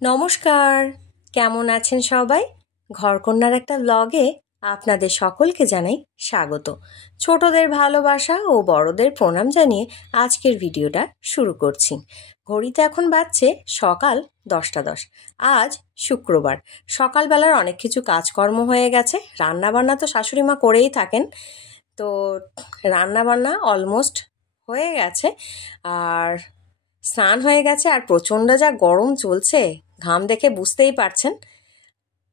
নমস্কার, কেমন আছেন সবাই? ঘরকন্যার একটা ব্লগে আপনাদের সকলকে জানাই স্বাগত। ছোটদের ভালোবাসা ও বড়দের প্রণাম জানিয়ে আজকের ভিডিওটা শুরু করছি। ঘড়িতে এখন বাজছে সকাল 10:10। আজ শুক্রবার। সকালবেলার অনেক কিছু কাজকর্ম হয়ে গেছে। রান্নাবান্না তো শাশুড়িমা করেই থাকেন, তো রান্নাবান্না অলমোস্ট হয়ে গেছে, আর স্নান হয়ে গেছে। আর প্রচণ্ড যা গরম চলছে, ঘাম দেখে বুঝতেই পারছেন।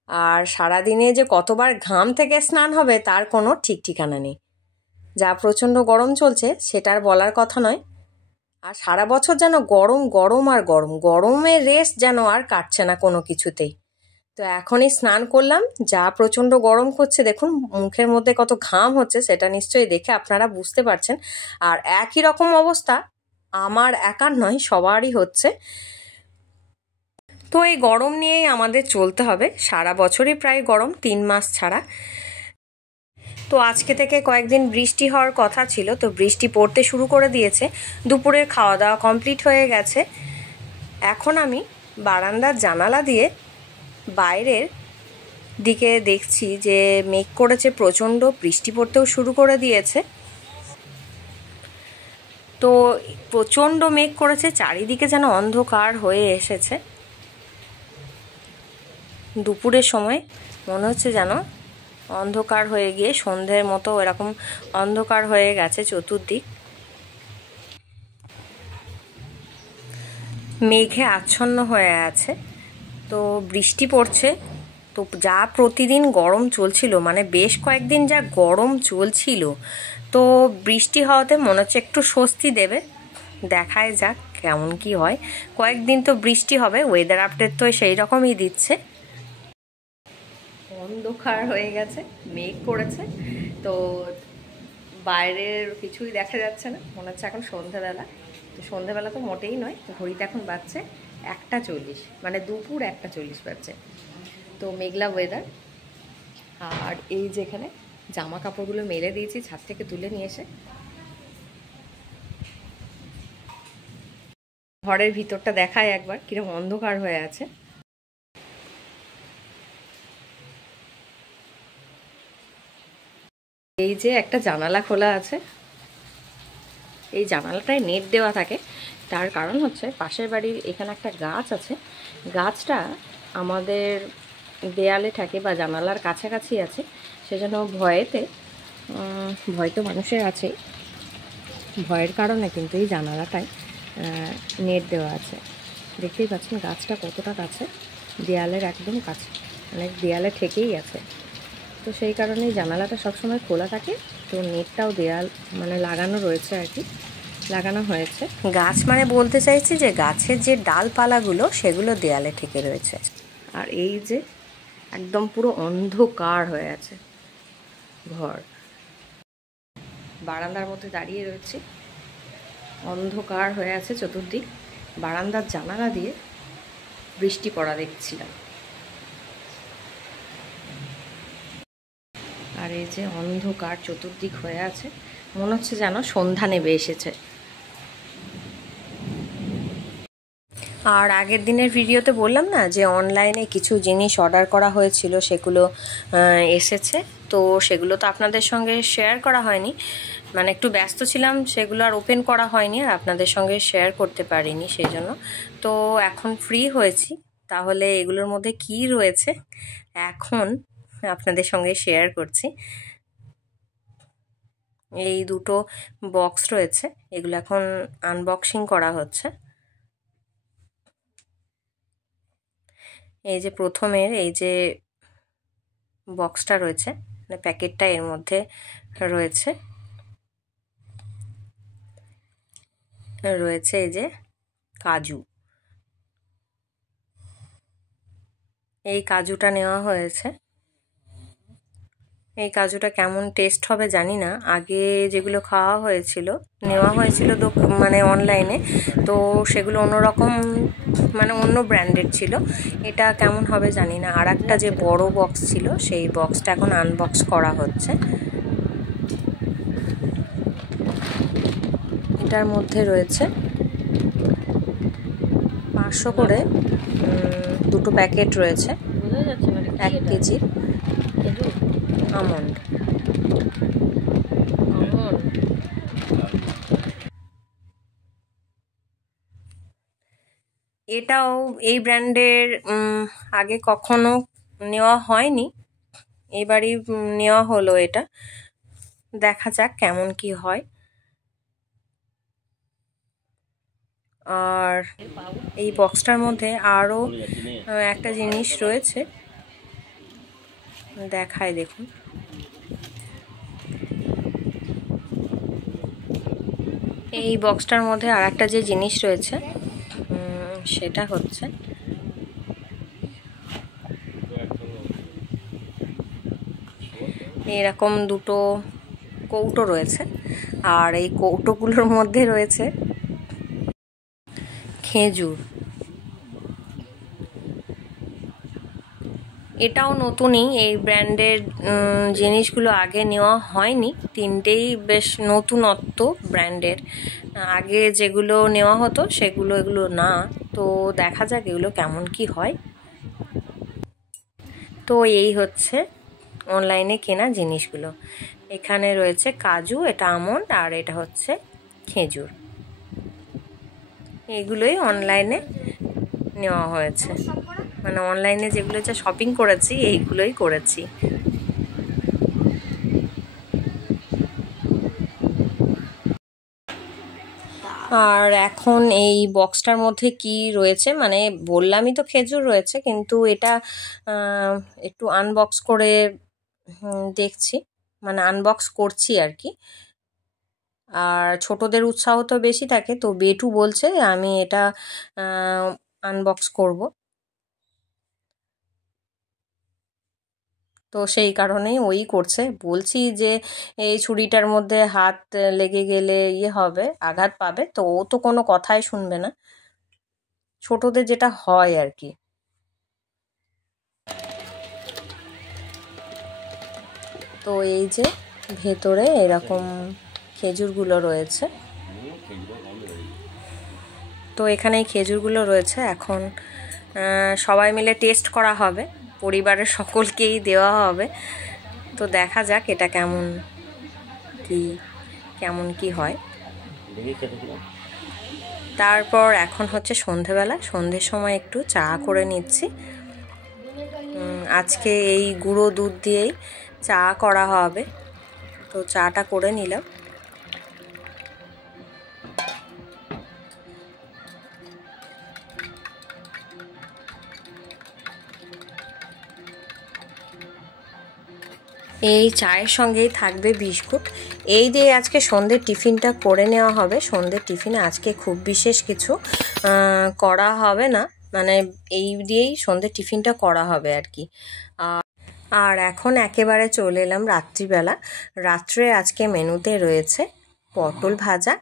আর সারাদিনে যে কতবার ঘাম থেকে স্নান হবে তার কোনো ঠিক ঠিকানা নেই। যা প্রচণ্ড গরম চলছে সেটা আর বলার কথা নয়। আর সারা বছর যেন গরম গরম আর গরম, গরমের রেশ যেন আর কাটছে না কোনো কিছুতেই। তো এখনই স্নান করলাম, যা প্রচণ্ড গরম করছে, দেখুন মুখের মধ্যে কত ঘাম হচ্ছে, সেটা নিশ্চয়ই দেখে আপনারা বুঝতে পারছেন। আর একই রকম অবস্থা আমার একার নয়, সবারই হচ্ছে। তো এই গরম নিয়েই আমাদের চলতে হবে। সারা বছরই প্রায় গরম, 3 মাস ছাড়া। তো আজকে থেকে কয়েকদিন বৃষ্টি হওয়ার কথা ছিল, তো বৃষ্টি পড়তে শুরু করে দিয়েছে। দুপুরের খাওয়া দাওয়া কমপ্লিট হয়ে গেছে। এখন আমি বারান্দার জানালা দিয়ে বাইরের দিকে দেখছি যে মেঘ করেছে প্রচণ্ড, বৃষ্টি পড়তেও শুরু করে দিয়েছে। তো প্রচণ্ড মেঘ করেছে, চারিদিকে যেন অন্ধকার হয়ে এসেছে। দুপুরের সময় মনে হচ্ছে যেন অন্ধকার হয়ে গিয়ে সন্ধ্যের মতো এরকম অন্ধকার হয়ে গেছে চতুর্দিক। মেঘে আচ্ছন্ন হয়ে আছে, তো বৃষ্টি পড়ছে। তো যা প্রতিদিন গরম চলছিল, মানে বেশ কয়েকদিন যা গরম চলছিল, তো বৃষ্টি হওয়াতে মনে হচ্ছে একটু স্বস্তি দেবে। দেখায় যাক কেমন কি হয়। কয়েকদিন তো বৃষ্টি হবে, ওয়েদার আপডেট তো সেই রকমই দিচ্ছে। অন্ধকার হয়ে গেছে, মেঘ করেছে, তো বাইরের কিছুই দেখা যাচ্ছে না। মনে হচ্ছে এখন সন্ধ্যাবেলা। তো সন্ধ্যাবেলা তো মোটেই নয়, ঘড়িতে এখন বাজছে 1:40, মানে দুপুর 1:40 বাজছে। তো মেঘলা ওয়েদার। আর এই যেখানে জামা কাপড়গুলো মেলে দিয়েছি ছাদ থেকে তুলে নিয়ে এসে, ঘরের ভিতরটা দেখায় একবার কিরকম অন্ধকার হয়ে আছে। এই যে একটা জানালা খোলা আছে, এই জানালাটায় নেট দেওয়া থাকে। তার কারণ হচ্ছে পাশের বাড়ির এখানে একটা গাছ আছে, গাছটা আমাদের দেয়ালে থাকে বা জানালার কাছাকাছি আছে, সেজন্য ভয় তো মানুষের আছে, ভয়ের কারণে কিন্তু এই জানালাটায় নেট দেওয়া আছে। দেখতেই পাচ্ছেন গাছটা কতটা কাছে, দেয়ালের একদম কাছে, মানে দেয়ালে ঠেকেই আছে। তো সেই কারণেই জানালাটা সবসময় খোলা থাকে। তো নেটটাও দেয়াল মানে লাগানো রয়েছে আর কি, লাগানো হয়েছে। গাছ মানে বলতে চাইছি যে গাছের যে ডালপালাগুলো সেগুলো দেয়ালে ঠেকে রয়েছে। আর এই যে একদম পুরো অন্ধকার হয়ে আছে ঘর, বারান্দার মধ্যে দাঁড়িয়ে রয়েছে, অন্ধকার হয়ে আছে চতুর্দিক। বারান্দার জানালা দিয়ে বৃষ্টি পড়া দেখছিলাম। আর এই যে অন্ধকার চতুর্দিক হয়ে আছে, মনে হচ্ছে যেন সন্ধ্যা নেমে এসেছে। আর আগের দিনের ভিডিওতে বললাম না যে অনলাইনে কিছু জিনিস অর্ডার করা হয়েছিল, সেগুলো এসেছে। তো সেগুলো তো আপনাদের সঙ্গে শেয়ার করা হয়নি, মানে একটু ব্যস্ত ছিলাম, সেগুলো আর ওপেন করা হয়নি আর আপনাদের সঙ্গে শেয়ার করতে পারিনি সেই জন্য। তো এখন ফ্রি হয়েছি, তাহলে এগুলোর মধ্যে কি রয়েছে এখন আপনাদের সঙ্গে শেয়ার করছি। এই দুটো বক্স রয়েছে, এগুলো এখন আনবক্সিং করা হচ্ছে। এই যে প্রথমের এই যে বক্সটা রয়েছে, মানে প্যাকেটটা, এর মধ্যে রয়েছে এই যে কাজু। এই কাজুটা নেওয়া হয়েছে। এই কাজুটা কেমন টেস্ট হবে জানি না, আগে যেগুলো নেওয়া হয়েছিল মানে অনলাইনে, তো সেগুলো অন্যরকম, মানে অন্য ব্র্যান্ডের ছিল। এটা কেমন হবে জানি না। আর একটা যে বড় বক্স ছিল, সেই বক্সটা এখন আনবক্স করা হচ্ছে। এটার মধ্যে রয়েছে 500 করে দুটো প্যাকেট রয়েছে 1 কেজি আমন্ড। এটাও এই ব্র্যান্ডের আগে কখনো নেওয়া হয়নি, এবারই নেওয়া হলো এটা। দেখা যাক কেমন কি হয়। আর এই বক্সটার মধ্যে আরও একটা জিনিস রয়েছে, দেখায় দেখুন। এই বক্সটার মধ্যে আর একটা যে জিনিস রয়েছে সেটা হচ্ছে এরকম দুটো কৌটো রয়েছে, আর এই কৌটোগুলোর মধ্যে রয়েছে খেজুর। এটাও নতুনই, এই ব্র্যান্ডের জিনিসগুলো আগে নেওয়া হয়নি, তিনটেই বেশ নতুনত্ব ব্র্যান্ডের। আগে যেগুলো নেওয়া হতো সেগুলো এগুলো না, তো দেখা যাক এগুলো কেমন কি হয়। তো এই হচ্ছে অনলাইনে কেনা জিনিসগুলো। এখানে রয়েছে কাজু, এটা আমন্ড, আর এটা হচ্ছে খেজুর। এগুলোই অনলাইনে নেওয়া হয়েছে, মানে অনলাইনে যেগুলো যা শপিং করেছি এইগুলোই করেছি। আর এখন এই বক্সটার মধ্যে কি রয়েছে, মানে বললামই তো খেজুর রয়েছে, কিন্তু এটা একটু আনবক্স করে দেখছি, মানে আনবক্স করছি আর কি। আর ছোটদের উৎসাহ তো বেশি থাকে, তো বেটু বলছে আমি এটা আনবক্স করব, তো সেই কারণেই ওই করছে। বলছি যে এই ছুরিটার মধ্যে হাত লেগে গেলে হবে, আঘাত পাবে, তো ও তো কোনো কথাই শুনবে না, ছোটদের যেটা হয় আর কি। তো এই যে ভেতরে এরকম খেজুরগুলো রয়েছে, তো এখানে এই খেজুরগুলো রয়েছে। এখন সবাই মিলে টেস্ট করা হবে, পরিবারের সকলকেই দেওয়া হবে, তো দেখা যাক এটা কেমন কি হয়। তারপর এখন হচ্ছে সন্ধেবেলা, সন্ধ্যের সময় একটু চা করে নিচ্ছি। আজকে এই গুঁড়ো দুধ দিয়েই চা করা হবে, তো চাটা করে নিলাম। এই চায়ের সঙ্গেই থাকবে বিস্কুট। এই দিয়ে আজকে সন্ধ্যের টিফিনটা করে নেওয়া হবে। সন্ধ্যের টিফিনে আজকে খুব বিশেষ কিছু করা হবে না, মানে এই দিয়েই সন্ধ্যের টিফিনটা করা হবে আর কি। আর এখন একেবারে চলে এলাম রাত্রিবেলা। রাত্রে আজকে মেনুতে রয়েছে পটল ভাজা,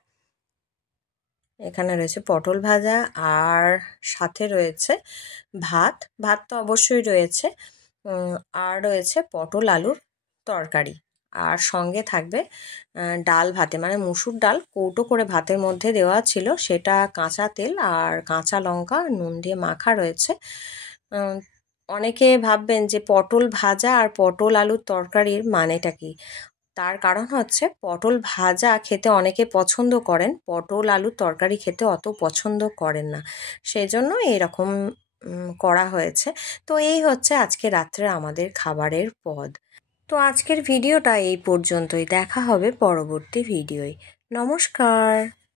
এখানে রয়েছে পটল ভাজা, আর সাথে রয়েছে ভাত তো অবশ্যই রয়েছে, আর রয়েছে পটল আলুর তরকারি, আর সঙ্গে থাকবে ডাল ভাতে, মানে মুসুর ডাল কৌটো করে ভাতের মধ্যে দেওয়া ছিল, সেটা কাঁচা তেল আর কাঁচা লঙ্কা নুন দিয়ে মাখা রয়েছে। অনেকে ভাববেন যে পটল ভাজা আর পটল আলুর তরকারির মানেটা কি, তার কারণ হচ্ছে পটল ভাজা খেতে অনেকে পছন্দ করেন, পটল আলুর তরকারি খেতে অত পছন্দ করেন না, সেজন্য এরকম করা হয়েছে। তো এই হচ্ছে আজকে রাত্রে আমাদের খাবারের পদ। তো আজকের ভিডিওটা এই পর্যন্তই, দেখা হবে পরবর্তী ভিডিওয়। নমস্কার।